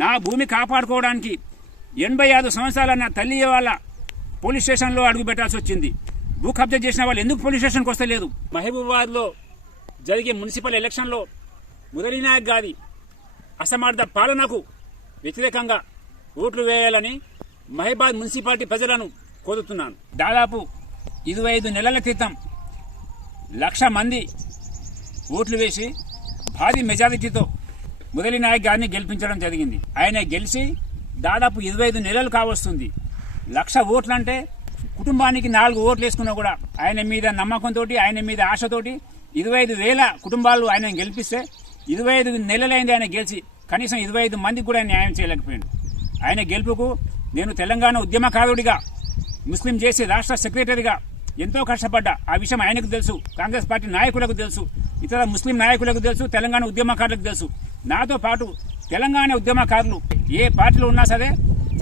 నా భూమి కాపాడుకోవడానికి 85 సంవత్సరాల నా తల్లి వాళ్ళ పోలీస్ స్టేషన్లో అడుగు పెట్టాల్సి వచ్చింది. భూ కబ్జా చేసిన వాళ్ళు ఎందుకు పోలీస్ స్టేషన్కి వస్తలేదు? మహబూబాబాద్లో జరిగే మున్సిపల్ ఎలక్షన్లో మురళీ నాయక్ గారి అసమర్థ పాలనకు వ్యతిరేకంగా ఓట్లు వేయాలని మహబూబాబాద్ మున్సిపాలిటీ ప్రజలను కోరుతున్నాను. దాదాపు 25 నెలల క్రితం 1,00,000 మంది ఓట్లు వేసి భారీ మెజారిటీతో మురళీ నాయక్ గారిని గెలిపించడం జరిగింది. ఆయన గెలిచి దాదాపు 25 నెలలు కావస్తుంది. 1,00,000 ఓట్లు అంటే కుటుంబానికి 4 ఓట్లు వేసుకున్నా కూడా ఆయన మీద నమ్మకంతో, ఆయన మీద ఆశతోటి 25,000 కుటుంబాలు ఆయన గెలిపిస్తే 25 నెలలైంది ఆయన గెలిచి. కనీసం 25 మందికి కూడా న్యాయం చేయలేకపోయాడు. ఆయన గెలుపుకు నేను తెలంగాణ ఉద్యమకారుడిగా, ముస్లిం జేసీ రాష్ట్ర సెక్రటరీగా ఎంతో కష్టపడ్డా. ఆ విషయం ఆయనకు తెలుసు, కాంగ్రెస్ పార్టీ నాయకులకు తెలుసు, ఇతర ముస్లిం నాయకులకు తెలుసు, తెలంగాణ ఉద్యమకారులకు తెలుసు. నాతో పాటు తెలంగాణ ఉద్యమకారులు ఏ పార్టీలో ఉన్నా సరే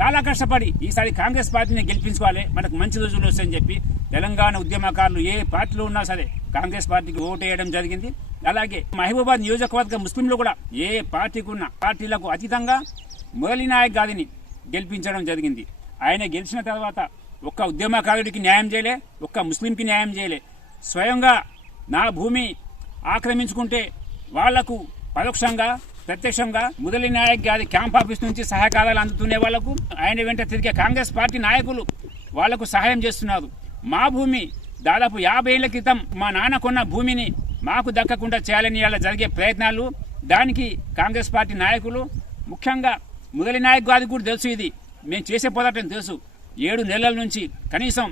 చాలా కష్టపడి ఈసారి కాంగ్రెస్ పార్టీని గెలిపించుకోవాలి, మనకు మంచి రోజులు వస్తాయని చెప్పి తెలంగాణ ఉద్యమకారులు ఏ పార్టీలో ఉన్నా సరే కాంగ్రెస్ పార్టీకి ఓటు వేయడం జరిగింది. అలాగే మహబూబాబాద్ నియోజకవర్గ ముస్లింలు కూడా ఏ పార్టీకి ఉన్న పార్టీలకు అతీతంగా మురళీ నాయక్ గారిని గెలిపించడం జరిగింది. ఆయన గెలిచిన తర్వాత ఒక్క ఉద్యమకారుడికి న్యాయం చేయలే, ఒక్క ముస్లింకి న్యాయం చేయలే. స్వయంగా నా భూమి ఆక్రమించుకుంటే వాళ్లకు పరోక్షంగా ప్రత్యక్షంగా మురళీ నాయక్ గారి క్యాంప్ ఆఫీస్ నుంచి సహకారాలు అందుతునే వాళ్లకు, ఆయన వెంట తిరిగే కాంగ్రెస్ పార్టీ నాయకులు వాళ్లకు సహాయం చేస్తున్నారు. మా భూమి దాదాపు 50 ఏళ్ల క్రితం మా నాన్న కొన్న భూమిని మాకు దక్కకుండా చేయాలని ఇలా జరిగే ప్రయత్నాలు, దానికి కాంగ్రెస్ పార్టీ నాయకులు, ముఖ్యంగా మురళీ నాయక్ గారికి కూడా తెలుసు, ఇది మేము చేసే పోరాటం తెలుసు. 7 నెలల నుంచి కనీసం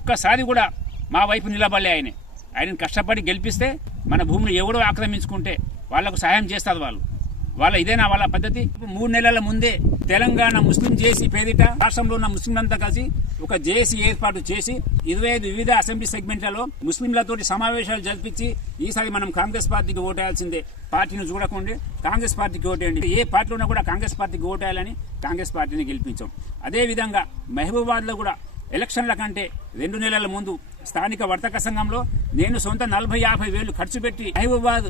ఒక్కసారి కూడా మా వైపు నిలబడలే. ఆయనను కష్టపడి గెలిపిస్తే మన భూమిని ఎవడో ఆక్రమించుకుంటే వాళ్లకు సహాయం చేస్తారు వాళ్ళు. ఇదేనా వాళ్ళ పద్ధతి? 3 నెలల ముందే తెలంగాణ ముస్లిం జేసీ పేరిట రాష్ట్రంలో ఉన్న ముస్లింలంతా కలిసి ఒక జేసీ ఏర్పాటు చేసి 25 వివిధ అసెంబ్లీ సెగ్మెంట్లలో ముస్లింలతోటి సమావేశాలు జరిపించి ఈసారి మనం కాంగ్రెస్ పార్టీకి ఓటేయాల్సిందే, పార్టీని చూడకుండా కాంగ్రెస్ పార్టీకి ఓటేయండి, ఏ పార్టీలో ఉన్నా కూడా కాంగ్రెస్ పార్టీకి ఓటేయాలని కాంగ్రెస్ పార్టీని గెలిపించాం. అదేవిధంగా మహబూబాబాద్ లో కూడా ఎలక్షన్ల కంటే 2 నెలల ముందు స్థానిక వర్తక సంఘంలో నేను సొంత 40-50 వేలు ఖర్చు పెట్టి మహబూబాబాద్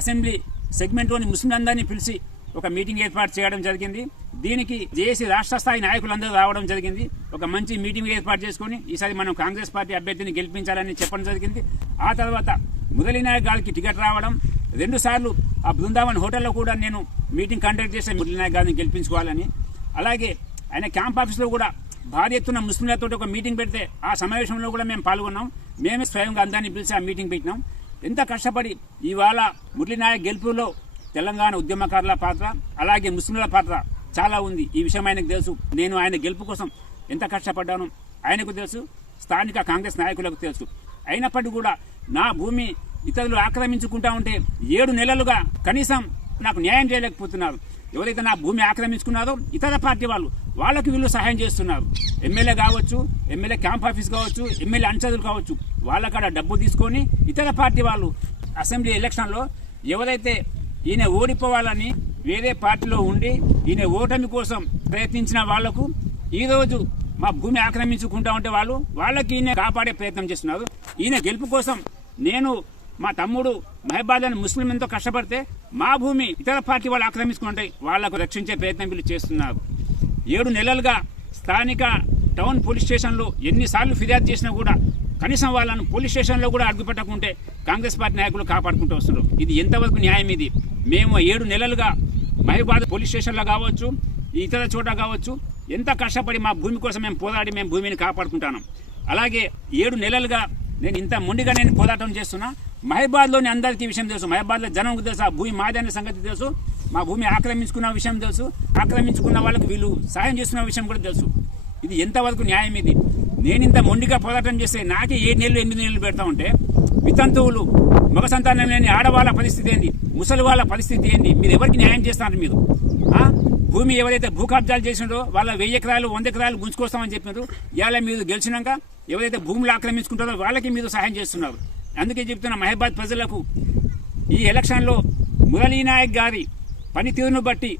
అసెంబ్లీ సెగ్మెంట్లోని ముస్లింలందరినీ పిలిచి ఒక మీటింగ్ ఏర్పాటు చేయడం జరిగింది. దీనికి జేఏసీ రాష్ట్ర స్థాయి నాయకులందరూ రావడం జరిగింది. ఒక మంచి మీటింగ్ ఏర్పాటు చేసుకుని ఈసారి మనం కాంగ్రెస్ పార్టీ అభ్యర్థిని గెలిపించాలని చెప్పడం జరిగింది. ఆ తర్వాత మురళీ నాయక్ గారికి టికెట్ రావడం, 2 సార్లు ఆ బృందావన్ హోటల్లో కూడా నేను మీటింగ్ కండక్ట్ చేసే మురళీ నాయక్ గారిని గెలిపించుకోవాలని. అలాగే ఆయన క్యాంప్ ఆఫీస్లో కూడా భారీ ఎత్తున ముస్లింలతో ఒక మీటింగ్ పెడితే ఆ సమావేశంలో కూడా మేము పాల్గొన్నాం. మేమే స్వయంగా అందరినీ పిలిచి ఆ మీటింగ్ పెట్టినాం. ఎంత కష్టపడి ఇవాళ మురళీ నాయక్ గెలుపులో తెలంగాణ ఉద్యమకారుల పాత్ర, అలాగే ముస్లింల పాత్ర చాలా ఉంది. ఈ విషయం ఆయనకు తెలుసు. నేను ఆయన గెలుపు కోసం ఎంత కష్టపడ్డాను ఆయనకు తెలుసు, స్థానిక కాంగ్రెస్ నాయకులకు తెలుసు. అయినప్పటికీ కూడా నా భూమి ఇతరులు ఆక్రమించుకుంటా ఉంటే 7 నెలలుగా కనీసం నాకు న్యాయం చేయలేకపోతున్నారు. ఎవరైతే నా భూమి ఆక్రమించుకున్నారో ఇతర పార్టీ వాళ్ళకి వీళ్ళు సహాయం చేస్తున్నారు. ఎమ్మెల్యే కావచ్చు, ఎమ్మెల్యే క్యాంప్ ఆఫీస్ కావచ్చు, ఎమ్మెల్యే అనుచరులు కావచ్చు, వాళ్ళకాడ డబ్బు తీసుకొని ఇతర పార్టీ వాళ్ళు అసెంబ్లీ ఎలక్షన్లో ఎవరైతే ఈయన ఓడిపోవాలని వేరే పార్టీలో ఉండి ఈయన ఓటమి కోసం ప్రయత్నించిన వాళ్లకు ఈరోజు మా భూమి ఆక్రమించుకుంటా ఉంటే వాళ్ళకి ఈయన కాపాడే ప్రయత్నం చేస్తున్నారు. ఈయన గెలుపు కోసం నేను, మా తమ్ముడు మహబూబాబాద్ ముస్లిం ఎంతో కష్టపడితే మా భూమి ఇతర పార్టీ వాళ్ళు ఆక్రమించుకుంటే వాళ్లకు రక్షించే ప్రయత్నం వీళ్ళు చేస్తున్నారు. 7 నెలలుగా స్థానిక టౌన్ పోలీస్ స్టేషన్లో ఎన్నిసార్లు ఫిర్యాదు చేసినా కూడా కనీసం వాళ్ళను పోలీస్ స్టేషన్లో కూడా అడుగుపెట్టకుంటే కాంగ్రెస్ పార్టీ నాయకులు కాపాడుకుంటూ వస్తున్నారు. ఇది ఎంతవరకు న్యాయం? ఇది మేము 7 నెలలుగా మహబూబాబాద్ పోలీస్ స్టేషన్లో కావచ్చు, ఇతర చోట కావచ్చు, ఎంత కష్టపడి మా భూమి కోసం మేము పోరాడి మేము భూమిని కాపాడుకుంటున్నాం. అలాగే 7 నెలలుగా నేను ఇంత మొండిగా నేను పోరాటం చేస్తున్నా. మహబూబాబాద్లోని అందరికీ విషయం తెలుసు, మహబూబాబాద్లో జనంకు తెలుసు, ఆ భూమి మాది అనే సంగతి తెలుసు, మా భూమి ఆక్రమించుకున్న విషయం తెలుసు, ఆక్రమించుకున్న వాళ్ళకి వీళ్ళు సాయం చేస్తున్న విషయం కూడా తెలుసు. ఇది ఎంతవరకు న్యాయం? ఇది నేను ఇంత మొండిగా పోరాటం చేస్తే నాకే 7 నెలలు 8 నెలలు పెడతా ఉంటే వితంతువులు, మగ సంతానం లేని ఆడవాళ్ళ పరిస్థితి ఏంది, ముసలి వాళ్ళ పరిస్థితి ఏంది? మీరు ఎవరికి న్యాయం చేస్తున్నారు? మీరు భూమి ఎవరైతే భూ కబ్జాలు చేసిండో వాళ్ళ 1000 ఎకరాలు 100 ఎకరాలు గుంజుకొస్తామని చెప్పినారు. ఇవాళ మీరు గెలిచినాక ఎవరైతే భూములు ఆక్రమించుకుంటారో వాళ్ళకి మీరు సహాయం చేస్తున్నారు. అందుకే చెప్తున్న మహబూబాబాద్ ప్రజలకు ఈ ఎలక్షన్లో మురళీ నాయక్ గారి పనితీరును బట్టి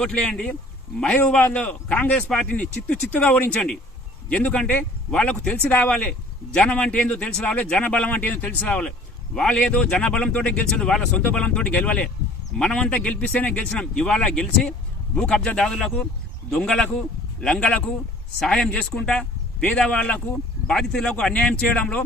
ఓట్లేయండి. మహబూబాబాద్లో కాంగ్రెస్ పార్టీని చిత్తుగా ఓడించండి. ఎందుకంటే వాళ్లకు తెలిసి రావాలి జనం అంటే ఏందో తెలిసి రావాలి, జనబలం అంటే ఏందో తెలిసి రావాలి. వాళ్ళు ఏదో జనబలంతో గెలిచారు, వాళ్ళ సొంత బలంతో గెలవలే. మనమంతా గెలిపిస్తేనే గెలిచినాం. ఇవాళ గెలిచి భూ కబ్జాదారులకు, దొంగలకు, లంగలకు సహాయం చేసుకుంటా పేదవాళ్లకు, బాధితులకు అన్యాయం చేయడంలో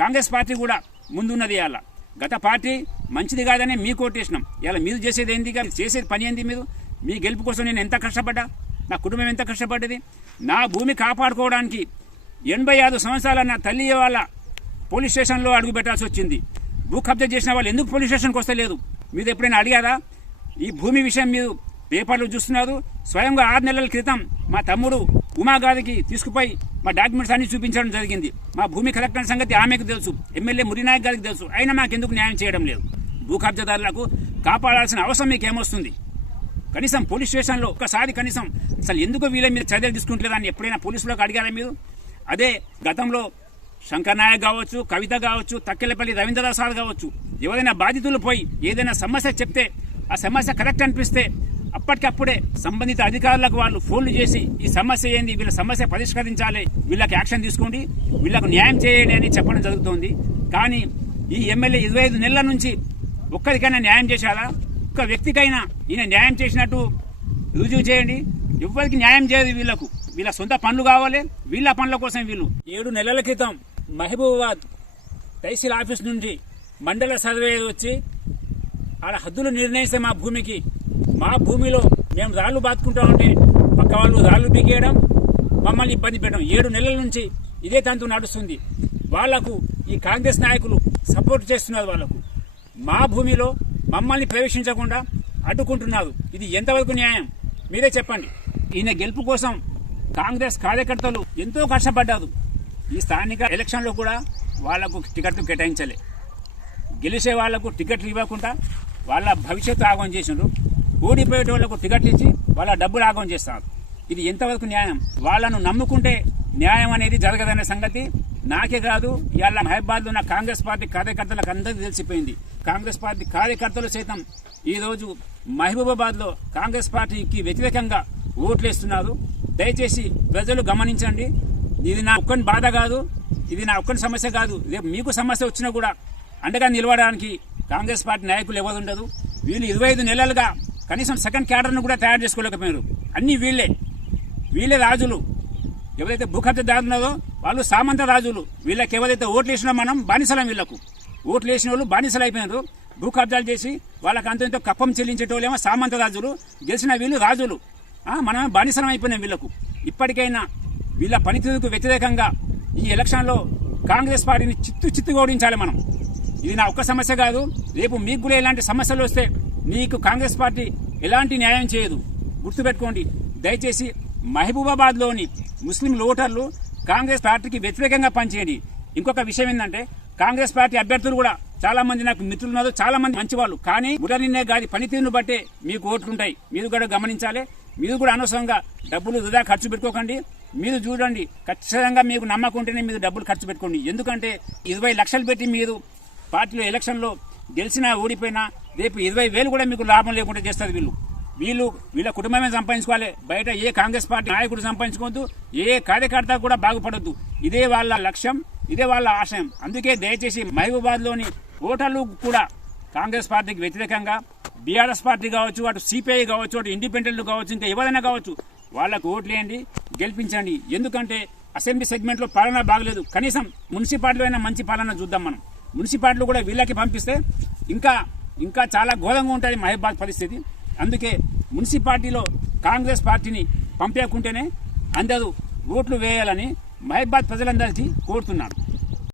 కాంగ్రెస్ పార్టీ కూడా ముందున్నది. ఇవాళ గత పార్టీ మంచిది కాదని మీకు ఓటేసినాం. ఇలా మీరు చేసేది ఏంది? చేసేది పని ఏంది? మీరు మీ గెలుపు కోసం నేను ఎంత కష్టపడ్డా, నా కుటుంబం ఎంత కష్టపడ్డది. నా భూమి కాపాడుకోవడానికి 85 సంవత్సరాల నా తల్లి వాళ్ళ పోలీస్ స్టేషన్లో అడుగు పెట్టాల్సి వచ్చింది. భూ కబ్జా చేసిన వాళ్ళు ఎందుకు పోలీస్ స్టేషన్కి వస్తలేదు? మీరు ఎప్పుడైనా అడిగారా? ఈ భూమి విషయం మీరు పేపర్లు చూస్తున్నారు. స్వయంగా 6 నెలల క్రితం మా తమ్ముడు ఉమా గారికి తీసుకుపోయి మా డాక్యుమెంట్స్ అన్ని చూపించడం జరిగింది. మా భూమి కలెక్టర్ సంగతి ఆమెకు తెలుసు, ఎమ్మెల్యే మురినాయక్ గారికి తెలుసు. అయినా మాకెందుకు న్యాయం చేయడం లేదు? భూ కబ్జాదారులకు కాపాడాల్సిన అవసరం మీకు ఏమొస్తుంది? కనీసం పోలీస్ స్టేషన్లో ఒకసారి కనీసం అసలు ఎందుకు వీళ్ళ మీద చర్యలు తీసుకుంటలేదని ఎప్పుడైనా పోలీసులకు అడిగారా మీరు? అదే గతంలో శంకర్ నాయక్ కావచ్చు, కవిత కావచ్చు, తక్కెలపల్లి రవీంద్రరావు కావచ్చు, ఎవరైనా బాధితులు పోయి ఏదైనా సమస్య చెప్తే ఆ సమస్య కరెక్ట్ అనిపిస్తే అప్పటికప్పుడే సంబంధిత అధికారులకు వాళ్ళు ఫోన్లు చేసి ఈ సమస్య ఏంది, వీళ్ళ సమస్య పరిష్కరించాలి, వీళ్ళకి యాక్షన్ తీసుకోండి, వీళ్ళకు న్యాయం చేయండి అని చెప్పడం జరుగుతోంది. కానీ ఈ ఎమ్మెల్యే 25 నెలల నుంచి ఒక్కరికైనా న్యాయం చేశారా? ఒక్క వ్యక్తికైనా ఈయన న్యాయం చేసినట్టు రుజువు చేయండి. ఎవరికి న్యాయం చేయదు. వీళ్ళ సొంత పనులు కావాలి, వీళ్ళ పనుల కోసం వీళ్ళు. 7 నెలల క్రితం మహబూబాబాద్ తహసీల్ ఆఫీస్ నుంచి మండల సర్వే వచ్చి ఆడ హద్దులు నిర్ణయిస్తే మా భూమిలో మేము రాళ్లు బాతుకుంటా ఉంటే పక్క వాళ్ళు రాళ్లు పీకేయడం, మమ్మల్ని ఇబ్బంది పెట్టడం 7 నెలల నుంచి ఇదే తంతు నడుస్తుంది. వాళ్లకు ఈ కాంగ్రెస్ నాయకులు సపోర్ట్ చేస్తున్నారు. వాళ్లకు మా భూమిలో మమ్మల్ని ప్రవేశించకుండా అడ్డుకుంటున్నారు. ఇది ఎంతవరకు న్యాయం? మీరే చెప్పండి. ఈయన గెలుపు కోసం కాంగ్రెస్ కార్యకర్తలు ఎంతో కష్టపడ్డారు. ఈ స్థానిక ఎలక్షన్లో కూడా వాళ్లకు టికెట్లు కేటాయించలే. గెలిచే వాళ్లకు టికెట్లు ఇవ్వకుండా వాళ్ళ భవిష్యత్తు ఆగం చేసిండ్రు. ఓడిపోయే వాళ్లకు టికెట్లు ఇచ్చి వాళ్ళ డబ్బులు ఆగం చేస్తున్నారు. ఇది ఎంతవరకు న్యాయం? వాళ్ళను నమ్ముకుంటే న్యాయం అనేది జరగదనే సంగతి నాకే కాదు, ఇవాళ మహబూబాబాద్ ఉన్న కాంగ్రెస్ పార్టీ కార్యకర్తలకు అందరికీ తెలిసిపోయింది. కాంగ్రెస్ పార్టీ కార్యకర్తలు సైతం ఈ రోజు మహబూబాబాద్ లో కాంగ్రెస్ పార్టీకి వ్యతిరేకంగా ఓట్లేస్తున్నారు. దయచేసి ప్రజలు గమనించండి. ఇది నా ఒక్కని బాధ కాదు, ఇది నా ఒక్కని సమస్య కాదు. రేపు మీకు సమస్య వచ్చినా కూడా అండగా నిలవడానికి కాంగ్రెస్ పార్టీ నాయకులు ఎవరు ఉండదు. వీళ్ళు 25 నెలలుగా కనీసం సెకండ్ క్యాడర్ను కూడా తయారు చేసుకోలేకపోయారు. అన్ని వీళ్ళే రాజులు. ఎవరైతే భూ కబ్జాదారులు ఉన్నారో వాళ్ళు సామంత రాజులు. వీళ్ళకి ఎవరైతే ఓట్లు వేసినా మనం బానిసలం. వీళ్లకు ఓట్లు వేసిన వాళ్ళు బానిసలు అయిపోయినారు. భూ కబ్జాలు చేసి వాళ్ళకి అంత కప్పం చెల్లించేటోళ్ళేమో సామంత రాజులు, గెలిచిన వీళ్ళు రాజులు. మనమే బానిసలం అయిపోయినాం వీళ్లకు. ఇప్పటికైనా వీళ్ళ పనితీరుకు వ్యతిరేకంగా ఈ ఎలక్షన్లో కాంగ్రెస్ పార్టీని చిత్తుగా ఓడించాలి మనం. ఇది నా ఒక్క సమస్య కాదు. రేపు మీకు కూడా ఎలాంటి సమస్యలు వస్తే మీకు కాంగ్రెస్ పార్టీ ఎలాంటి న్యాయం చేయదు. గుర్తుపెట్టుకోండి. దయచేసి మహబూబాబాద్లోని ముస్లిం ఓటర్లు కాంగ్రెస్ పార్టీకి వ్యతిరేకంగా పనిచేయండి. ఇంకొక విషయం ఏంటంటే కాంగ్రెస్ పార్టీ అభ్యర్థులు కూడా చాలా మంది నాకు మిత్రులు ఉన్నారు, చాలా మంది మంచివాళ్ళు. కానీ మురళీనే గారి పనితీరును బట్టే మీకు ఓట్లుంటాయి. మీరు కూడా గమనించాలి. మీరు కూడా అనవసరంగా డబ్బులు వృధా ఖర్చు పెట్టుకోకండి. మీరు చూడండి, ఖచ్చితంగా మీకు నమ్మకం ఉంటేనే మీరు డబ్బులు ఖర్చు పెట్టుకోండి. ఎందుకంటే 20 లక్షలు పెట్టి మీరు పార్టీలో ఎలక్షన్లో గెలిచినా ఓడిపోయినా రేపు 20,000 కూడా మీకు లాభం లేకుండా చేస్తారు. వీళ్ళ కుటుంబమే సంపాదించుకోవాలి. బయట ఏ కాంగ్రెస్ పార్టీ నాయకుడు సంపాదించుకోవద్దు, ఏ కార్యకర్త కూడా బాగుపడొద్దు. ఇదే వాళ్ళ లక్ష్యం, ఇదే వాళ్ళ ఆశయం. అందుకే దయచేసి మహబూబాబాద్ లోని ఓటర్లు కూడా కాంగ్రెస్ పార్టీకి వ్యతిరేకంగా బీఆర్ఎస్ పార్టీ కావచ్చు, అటు సిపిఐ కావచ్చు, అటు ఇండిపెండెంట్ కావచ్చు, ఇంకా ఎవరైనా కావచ్చు, వాళ్ళకు ఓట్లేయండి, గెలిపించండి. ఎందుకంటే అసెంబ్లీ సెగ్మెంట్ లో పాలన బాగలేదు. కనీసం మున్సిపాలిటీలో అయినా మంచి పాలన చూద్దాం మనం. మున్సిపాలిటీలో కూడా వీళ్ళకి పంపిస్తే ఇంకా చాలా ఘోరంగా ఉంటుంది మహబూబాబాద్ పరిస్థితి. అందుకే మున్సిపాలిటీలో కాంగ్రెస్ పార్టీని పంపేకుంటేనే అందరూ ఓట్లు వేయాలని మహబూబాబాద్ ప్రజలందరికీ కోరుతున్నాను.